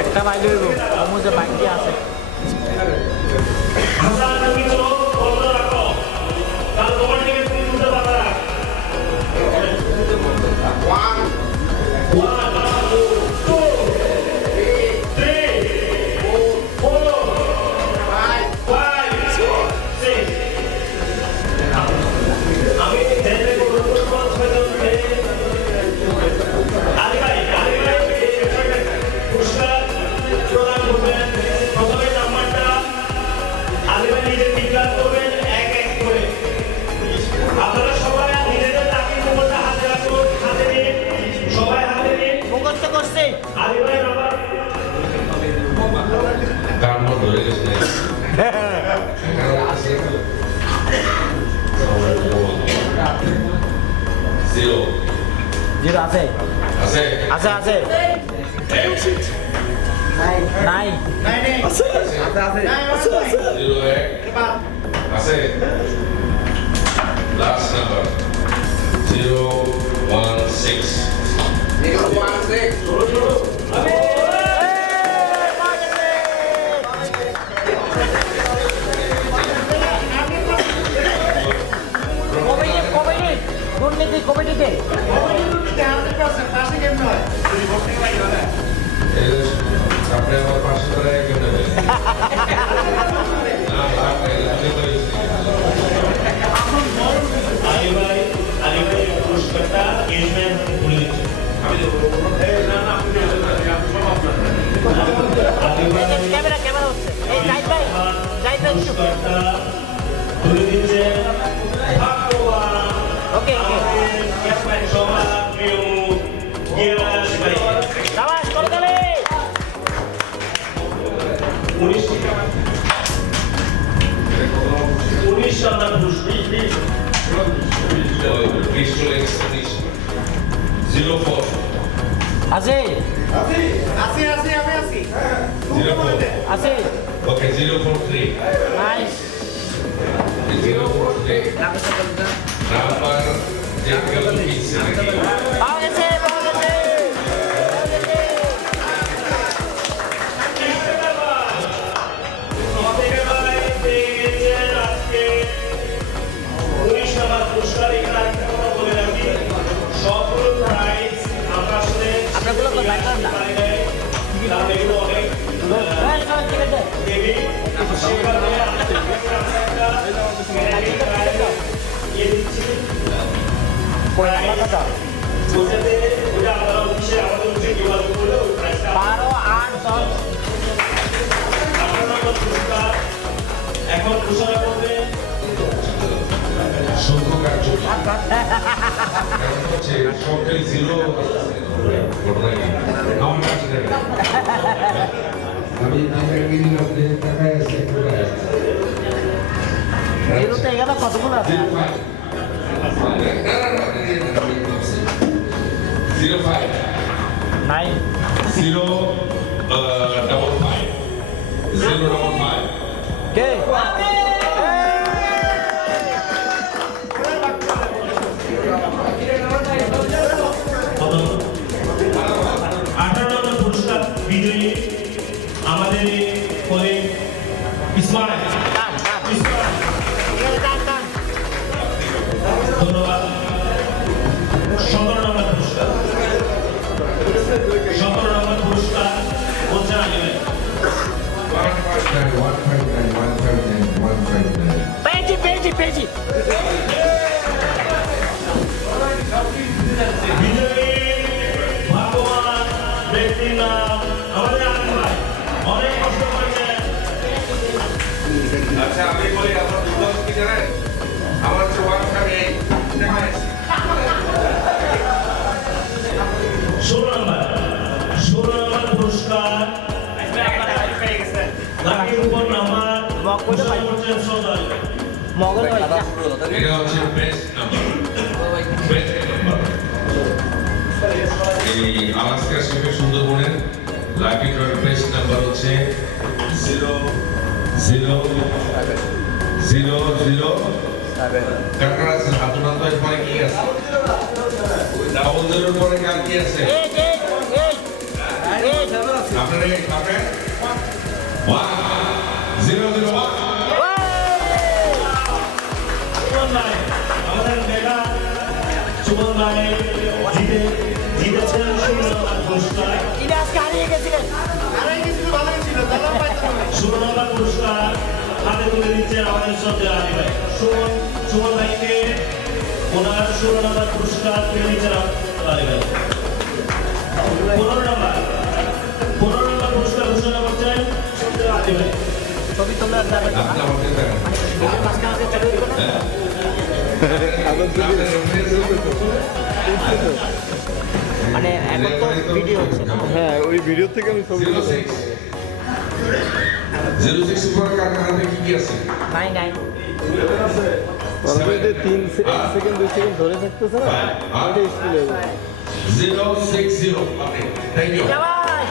একটা বাইক হইব যে বাইকটি আছে জিরো আছে আছে আছে আছে নাই আছে আছে জিরো আছে লাস্ট নাম্বার 016 কমিটিতে আপনি আমার পাশে করে ক্যামেরা ক্যামেরা হচ্ছে এই যাই ভাই ওকে ওকে সাবাস করে দেবে 19 নাম্বার পুরস্কার 04 আছে আছে আছে আমি আছি 04 আছে ওকে 043 নাইস 043 নাম্বার যেগুলো কিছু নাকি পাওয়া গেছে এখন ঘোষণা করবে শুভ কার্য হচ্ছে সরকারি জিরো ঘটনা কি আমার কাছে আমি দিন আপনি টাকায় আছে জিরোতে এখানে কতগুলো আছে 05 নাই 055 কে বিজয়ী আমাদের কলিগ ইসমাইল ধন্যবাদ 17 নম্বর পুরস্কার 17 নম্বর পুরস্কার হচ্ছে আলিমের 159, 159, 159, ব্যক্তির নাম আমাদের আলিম ভাই অনেক কষ্ট করেছেন। আচ্ছা আমি বলি আমার দুর্গম কি জানেন আমার যে ওয়ান আমি দেখাই 16 নম্বর পুরস্কার লাকির উপর নাম্বার ঘোষণা করছেন সৌদাল। মগজ ভাই এটা হচ্ছে বেস্ট নাম্বার এই আলাস্কা শিপে সুন্দরবনের লাকি ড্রয়ের বেস্ট নাম্বার হচ্ছে 000 কাকার আছে হাতুনা তো এরপরে কি আছে ডাবল জিরোর পরে কার কি আছে আপনার এই আপনার 1001 আমাদের মেগা সুমন ভাই জিতেছেন 16 নম্বর পুরস্কার। এটা আজকে হারিয়ে গেছিলেন। আরে কিছু ভালোই ছিল দাদা পাইতাম 16 নম্বর পুরস্কার হাতে তুলে দিচ্ছেন আমাদের শ্রদ্ধেয় আলী ভাই। সুমন ভাইকে ওনার 16 নম্বর পুরস্কার তুলে দিচ্ছেন আলী ভাই। 15 নম্বর পুরস্কার ঘোষণা করছেন শ্রদ্ধেয় আলী ভাই। ছবি তোমরা যাবে না। আপনি আমাকে দেখেন নিজের মাঝখানে চলে যাবে না। মানে এখন তো ভিডিও হচ্ছে না। হ্যাঁ ওই ভিডিও থেকে আমি ছবি 06 উপরে কাকার হাতে কি কি আছে নাই নাই অলরেডি 3 সেকেন্ড 2 সেকেন্ড ধরে থাকতেছে না ওইটা স্কুলে 060 আপনি থ্যাংক ইউ যাবাই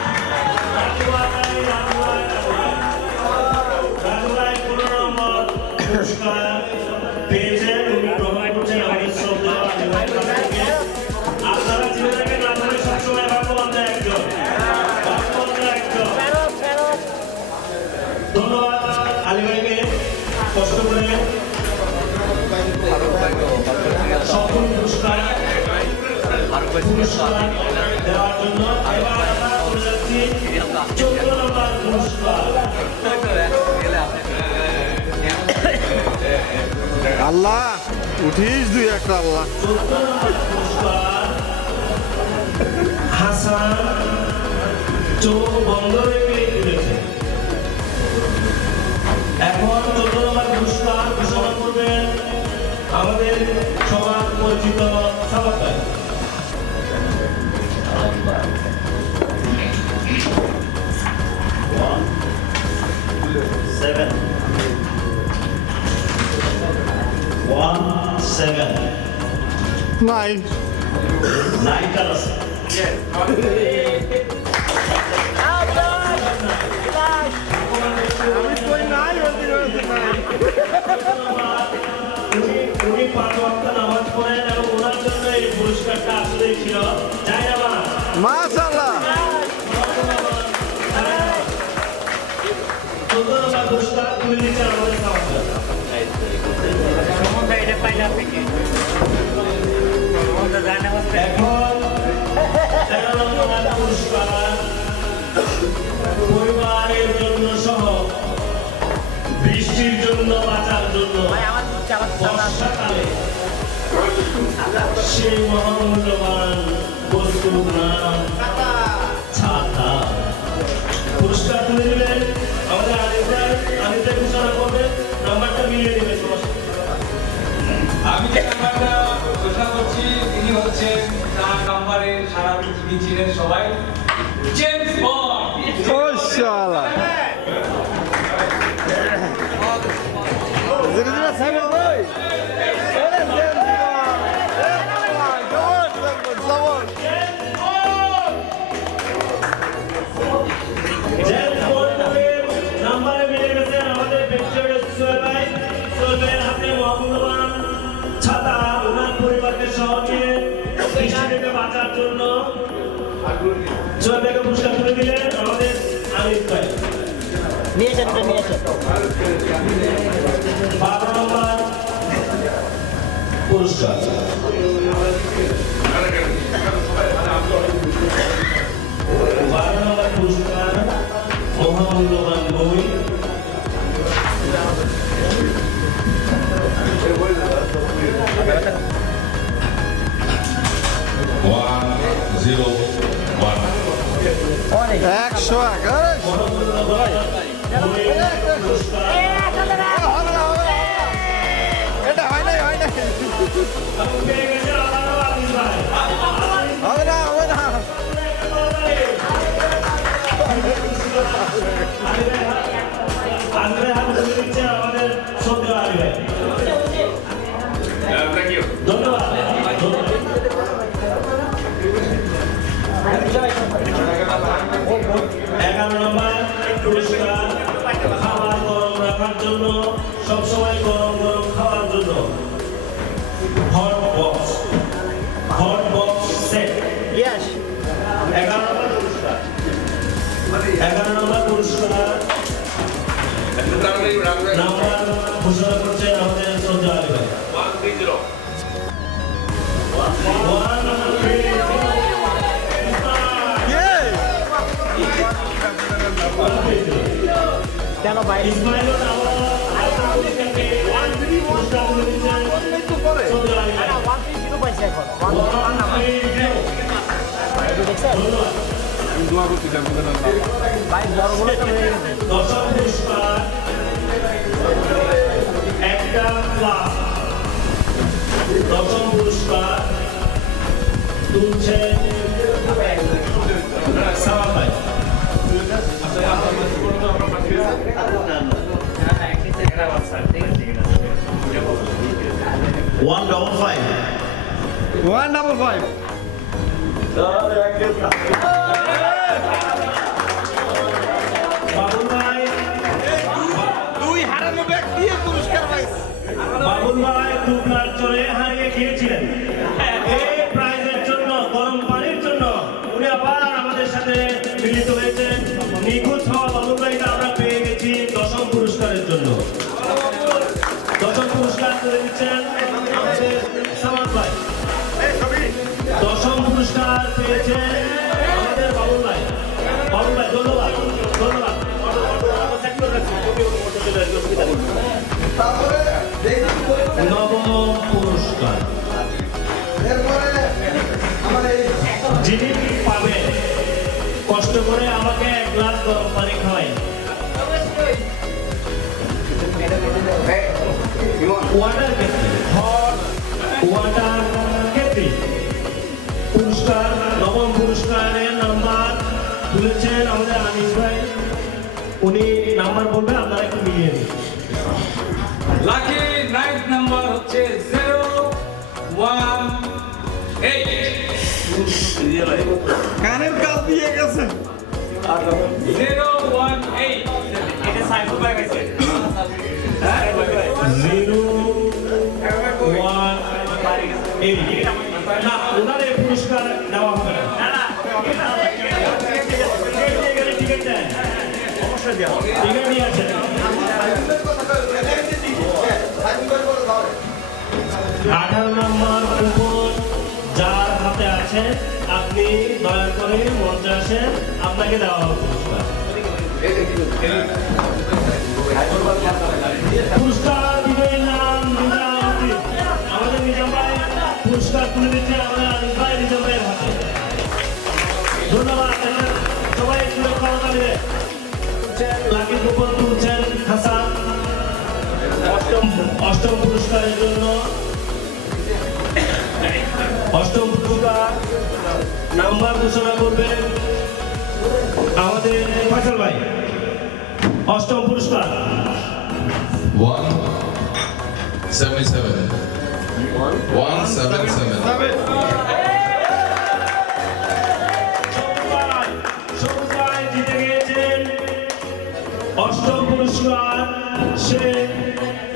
রাজু ভাই 15 নম্বর পুরস্কার পেয়েছেন। উনি গ্রহণ করছেন আমাদের শ্রদ্ধেয় আলী ভাইয়ের কাছ থেকে। আপনারা চিনে থাকেন রাজু ভাই সবসময় ভাগ্যবান একজন। ফেরত ফেরত ধন্যবাদ আলী ভাইকে কষ্ট করে সফল পুরস্কার দেওয়ার জন্য। এবার আমরা চলে যাচ্ছি 14 নম্বর পুরস্কার। আল্লাহ উঠিস দুই একটা আল্লাহ 14 নম্বর পুরস্কার হাসান চোখ বন্ধ রেখে তুলেছে। এখন 14 নম্বর পুরস্কার ঘোষণা করবেন আমাদের সবার পরিচিত সাবাক ভাই। নাই নাইটার আছে আমি কই নাই বলতে বলতে নাই উনি 5 ওয়াক্ত নামাজ পড়েন এবং ওনার জন্য এই পুরস্কারটা আসলেই ছিল। যাই না মা মাশাআল্লাহ 14 নম্বর পুরস্কার তুলে দিচ্ছেন আমাদের সাবাক ভাই। সমুদ্র এটা পাইলে আপনি কি সমুদ্র যায় না বসতে এখন 13 নম্বর পুরস্কার পরিবারের জন্য সহ বৃষ্টির জন্য বাঁচার জন্য ভাই আমার চালাতে বর্ষাকালে সেই মহামূল্যবান বস্তুর নাম ছাতা। পুরস্কার তুলে দিলেন আমাদের আলিফ ঘোষণা করবে। নাম্বারটা মিলিয়ে দেবেন আমি যে নাম্বারটা ঘোষণা করছি তিনি হচ্ছেন 4 নম্বরে সারা পৃথিবী চিনেন সবাই জেমস বন্ড। মাশাআল্লাহ জিরো জিরো 7 ভাই জেমস বন্ডের নাম্বারে মিলে গেছেন আমাদের ভিক্টোরিয়া সোহেল ভাই। সোহেল ভাইয়ের হাতে মহামূল্যবান ছাতা ওনার পরিবারকে সহ নিয়ে বৃষ্টি থেকে বাঁচার জন্য সোহেল ভাইকে পুরস্কার তুলে দিলেন আমাদের আলিফ ভাই। নিয়ে এসে দুটো নিয়ে এসে 12 নম্বর পুরস্কার 12 নম্বর পুরস্কার মহামূল্যবান বই। One, zero, one. অনেক 100 এটা হয় নাই পেয়ে গেছে আবারও আনিস ভাই। হবে না আন্দ্রে হাত ধরে দিচ্ছে আমাদের সন্দেহ আলী ভাই। ধন্যবাদ। 11 নম্বর পুরস্কার খাবার গরম রাখার জন্য, সবসময় গরম গরম খাওয়ার জন্য হট বক্স সেট। 11 নম্বর পুরস্কার। 11 নম্বর পুরস্কার নাম্বার ঘোষণা করছেন আমাদের সন্দেহ আলী ভাই। 130 কেন ভাই ইসমাইলুর আওয়াজকে 130 পুরস্কার তুলে দিচ্ছেন সন্দেহ আলী ভাই। 130 পাইছে এখন 130 দেখছেন ভাই বড় বড় তো হয়ে গেছে। দশম পুরস্কার একটা ক্লাস। দশম পুরস্কার তুলছেন সালাম ভাই। 155 বাবুল ভাই, দুই হারানো ব্যক্তি পুরস্কার পাইছে বাবুল ভাই দুবলার চলে হারিয়ে গিয়েছিলেন। এই প্রাইজের জন্য, গরম পানির জন্য উনি আবার আমাদের সাথে মিলিত হয়েছেন। নিখুঁত হওয়া বাবুল ভাইকে আমরা পেয়ে গেছি দশম পুরস্কারের জন্য। দশম পুরস্কার তুলে দিচ্ছেন আমাদের সামাদ ভাই। দশম পুরস্কার পেয়েছেন আমাদের বাবুল ভাই। বাবুল ভাই ধন্যবাদ, ধন্যবাদ। নবম পুরস্কার যিনি পাবেন, কষ্ট করে আমাকে 1 গ্লাস গরম পানি খাওয়াই। Water kettle, hot water kettle পুরস্কার। নবম পুরস্কারের নাম্বার তুলেছেন আমাদের আনিস ভাই। উনি নাম্বার বলবেন, আপনারা একটু মিলিয়ে নিন। লাকি নাইট নাম্বার হচ্ছে 018 কানের কাল দিয়ে গেছে 018 এটা সাইফুল ভাই গেছে 018 না, ওনার এই পুরস্কার দেওয়া হবে না। টিকিট দেন, অবশ্যই দেওয়া টিকিট নিয়ে আসেন। 18 নম্বর কুপন যার হাতে আছে আপনি দয়া করে মঞ্চে আসেন, আপনাকে দেওয়া হবে পুরস্কার। পুরস্কার বিজয়ীর নাম নিজাম উদ্দিন। আমাদের নিজাম ভাই পুরস্কার তুলে দিচ্ছে আমাদের আনিস ভাই নিজাম ভাইয়ের হাতে। ধন্যবাদ। সবাই একটু ক্ষমতা দিলে লাকি কুপন তুলছেন হাসান। অষ্টম পুরস্কারের জন্য অষ্টম পুরস্কার নাম্বার ঘোষণা করবেন আমাদের ফয়সাল ভাই। অষ্টম পুরস্কার 177 সবুজ ভাই জিতে গিয়েছেন অষ্টম পুরস্কার। সে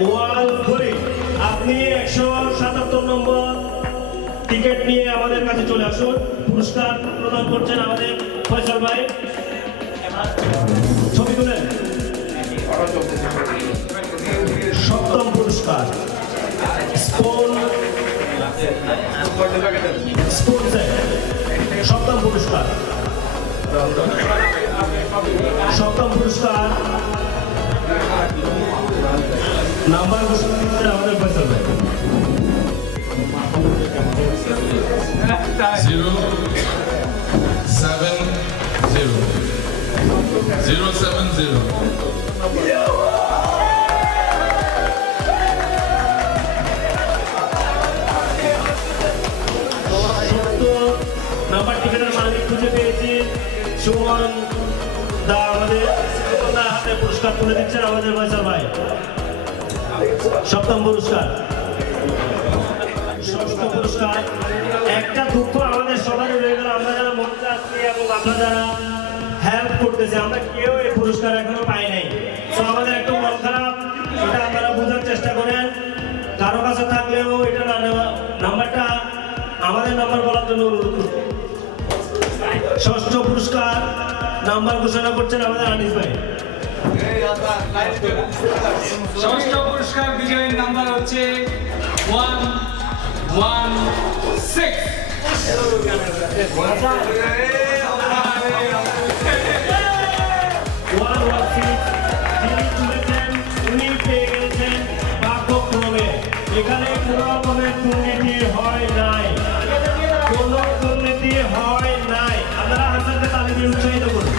ওয়াল ঘড়ি। আপনি 177 নম্বর টিকিট নিয়ে আমাদের কাছে চলে আসুন। পুরস্কার প্রদান করছেন আমাদের ফয়সাল ভাই। ছবি তুলেন। সপ্তম পুরস্কার স্পোন সেট। সপ্তম পুরস্কার, সপ্তম পুরস্কার নাম্বার ঘোষণা করছেন আমাদের ফয়সাল ভাই। 070 নাম্বার টিকেটের মালিক খুঁজে পেয়েছি সুমন দা আমাদের হাতে পুরস্কার তুলে দিচ্ছেন আমাদের ফয়সাল ভাই। সপ্তম পুরস্কার, ষষ্ঠ পুরস্কার। একটা দুঃখ আমাদের সবারই রয়ে গেল, আমরা যারা মঞ্চে আসছি এবং আমরা যারা হেল্প করতেছি আমরা কেউ এই পুরস্কার এখনো পাই নাই। তো আমাদের একটু মন খারাপ, এটা আপনারা বোঝার চেষ্টা করেন। কারো কাছে থাকলেও এটা না নেওয়া, নাম্বারটা আমাদের নাম্বার বলার জন্য অনুরোধ করব। ষষ্ঠ পুরস্কার নাম্বার ঘোষণা করছেন আমাদের আনিস ভাই। ষষ্ঠ পুরস্কার বিজয়ীর নাম্বার হচ্ছে 116। 116 যিনি তুলেছেন উনি পেয়ে গেছেন ভাগ্যক্রমে। এখানে কোনো রকমের দুর্নীতি হয় নাই, কোনো দুর্নীতি হয় নাই। আপনারা হাসানকে তালি দিয়ে উৎসাহিত করুন।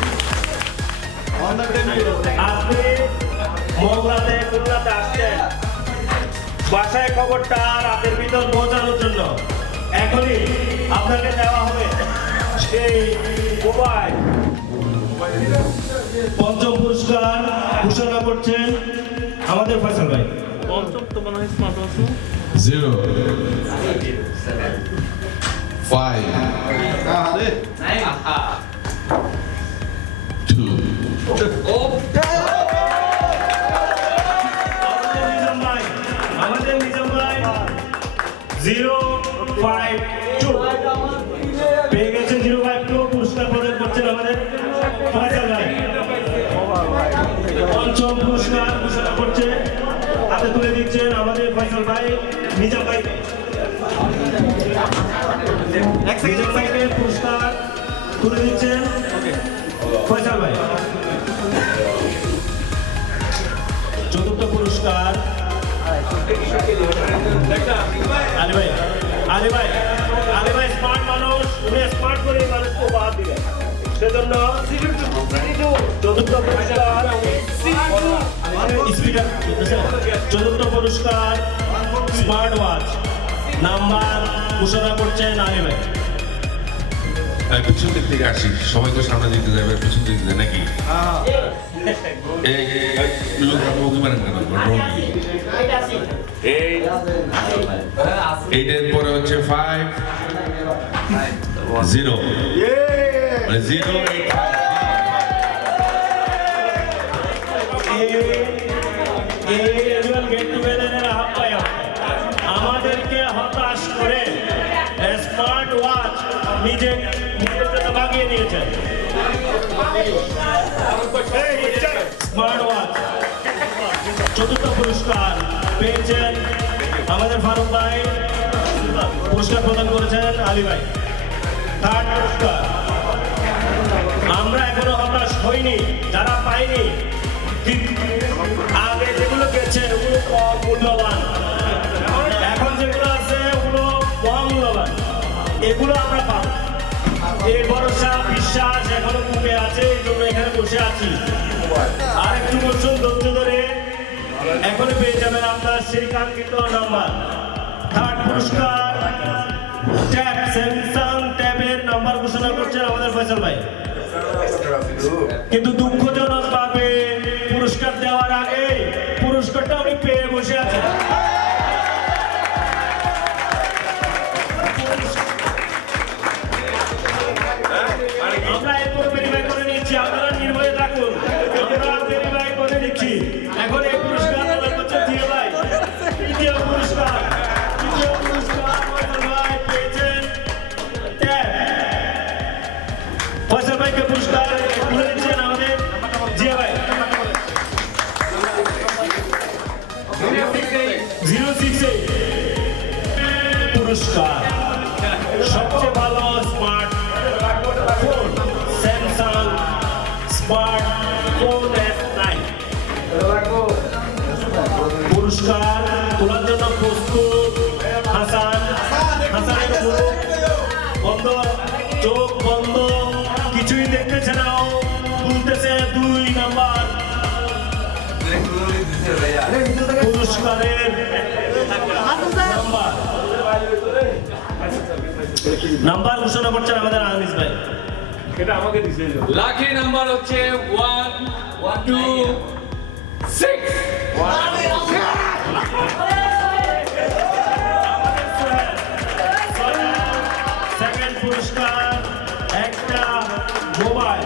আপনি মংলাতে খুলনাতে আসছেন বাসায় খবরটা রাতের ভিতর পৌঁছানোর জন্য। এখনই আপনাকে দেওয়া হবে সেই মোবাইল। পঞ্চম পুরস্কার ঘোষণা করছেন আমাদের ফয়সাল ভাই। পঞ্চম তো মনে হয় স্মার্ট ওয়াচ 0 5 2 আমাদের নিজাম ভাই 052 পেয়ে গেছেন। 052 পুরস্কার প্রদান করছেন আমাদের ফয়সাল ভাই। পঞ্চম পুরস্কার ঘোষণা করছে, হাতে তুলে দিচ্ছেন আমাদের ফয়সাল ভাই নিজাম ভাই। নিজাম ভাইকে পুরস্কার তুলে দিচ্ছেন ফয়সাল ভাই। চতুর্থ পুরস্কার আলী ভাই। আলী ভাই, আলী ভাই স্মার্ট মানুষ, উনি স্মার্ট করে মানুষকে উপহার দিবেন, সেজন্য চতুর্থ পুরস্কার স্পিকার। চতুর্থ পুরস্কার স্মার্ট ওয়াচ নাম্বার ঘোষণা করছেন আলী ভাই। পিছন দিক থেকে আসি, সবাই তো সামনে দিতে যাবে, পিছন দিক দিয়ে নাকি এইটার পরে হচ্ছে 5 0 মানে 0 আমাদেরকে হতাশ করে স্মার্ট ওয়াচ নিজের জন্য বাগিয়ে নিয়েছেন। স্মার্ট ওয়াচ চতুর্থ পুরস্কার পেয়েছেন আমাদের ফারুক ভাই, পুরস্কার প্রদান করেছেন আলী ভাই। থার্ড পুরস্কার আমরা এখনো হতাশ হইনি, যারা পাইনি। আগে যেগুলো গেছে ওগুলো কম মূল্যবান, এখন যেগুলো আছে ওগুলো কম মূল্যবান, এগুলো আমরা পাবো। এই ভরসা বিশ্বাস এখনো কমে আছে, এই জন্য এখানে বসে আছি। আর একটু বছর ধৈর্য ধরে এখন পেয়ে যাবেন আপনার সেই কাঙ্ক্ষিত নাম্বার। থার্ড পুরস্কার ট্যাব, স্যামসাং ট্যাবের নাম্বার ঘোষণা করছেন আমাদের ফয়সাল ভাই। কিন্তু দুঃখজনক ভাবে পুরস্কার দেওয়ার আগে পুরস্কারটা উনি পেয়ে বসে আছেন। আমরা এরপর ভেরিফাই করে নিচ্ছি, আপনারা নির্ভয়ে থাকুন, আমরা ভেরিফাই করে নিচ্ছি। এখন এই পুরস্কার প্রদান করছেন জিয়া ভাই। তৃতীয় পুরস্কার ফয়সাল ভাই পেয়েছেন ট্যাব। ফয়সাল ভাইকে পুরস্কার তুলে দিচ্ছেন আমাদের জিয়া ভাই। 068 পুরস্কার সবচেয়ে ভালো smart phone Samsung smart phone S9 পুরস্কার তোলার জন্য প্রস্তুত হাসান। হাসানের মুখ বন্ধ, চোখ বন্ধ, কিছুই দেখতেছে না, তুলতেছে পুরস্কারের নাম্বার ঘোষণা করছেন আমাদের আনিস ভাই। লাকি নাম্বার হচ্ছে 1 2 6 সেকেন্ড পুরস্কার একটা মোবাইল।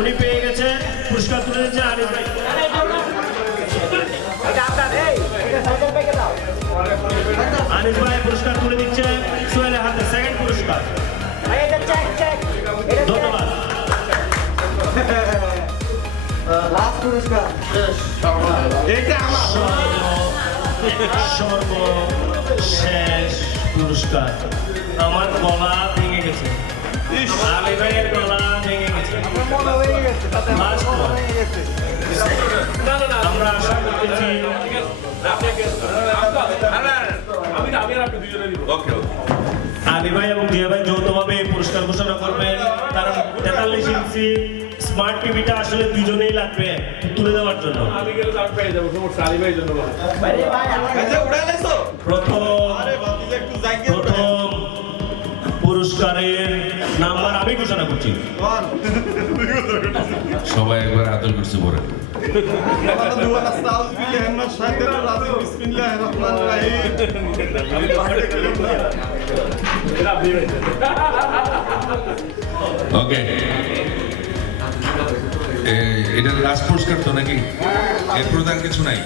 উনি পেয়ে গেছে, পুরস্কার তুলে দিচ্ছে আনিস ভাই। আনিস ভাই পুরস্কার তুলে দিচ্ছে সোহেলের হাতে, সেকেন্ড পুরস্কার। ধন্যবাদ। লাস্ট পুরস্কার সর্বশেষ পুরস্কার। আমার গলা ভেঙে গেছে, আলী ভাইয়ের গলা ভেঙে গেছে। Last one. আমরা আশা করতেছি আলী ভাই এবং জিয়া ভাই যৌথভাবে এই পুরস্কার ঘোষণা করবেন, কারণ 43 ইঞ্চি স্মার্ট টিভিটা আসলে দুজনেই লাগবে তুলে দেওয়ার জন্য। প্রথম পুরস্কারের নাম্বার আমি ঘোষণা করছি। সবাই একবার আদর করছে পরে ওকে, এটা লাস্ট পুরস্কার তো নাকি? এরপর আর কিছু নাই?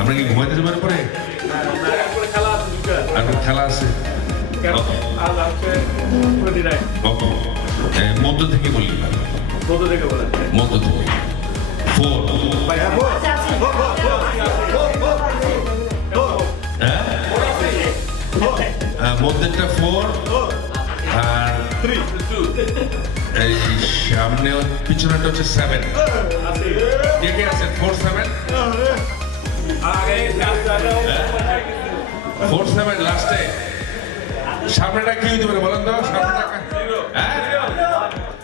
আমরা কি ঘুমাইতে যাবার পরে আর খেলা আছে? মধ্য থেকে বলি, মধ্য থেকে 4 মধ্যেরটা 4 আর 3, এই সামনে পিছনেটা হচ্ছে 7। কে কে আছে 4 7? 4 7 লাস্টে। সামনেটা কি হইতে পারে বলেন তো? সামনেটা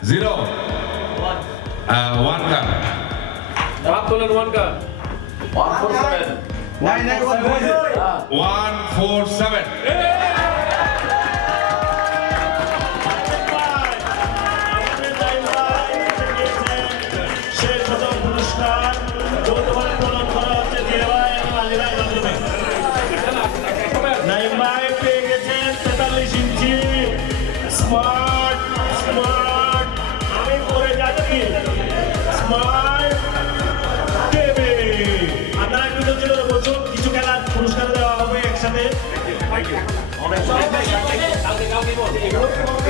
0 1 কা 147। শেষ প্রথম পুরস্কার যৌথভাবে প্রদান করা হচ্ছে জিয়া ভাই এবং আলী ভাই মাধ্যমে। নাইম ভাই পেয়ে গেছেন 43 ইঞ্চি স্মার্ট আমি পরে যাচ্ছি স্মার্ট টিভি। আপনারা একটু ধৈর্য ধরে বলছো, কিছু খেলার পুরস্কার দেওয়া হবে একসাথে।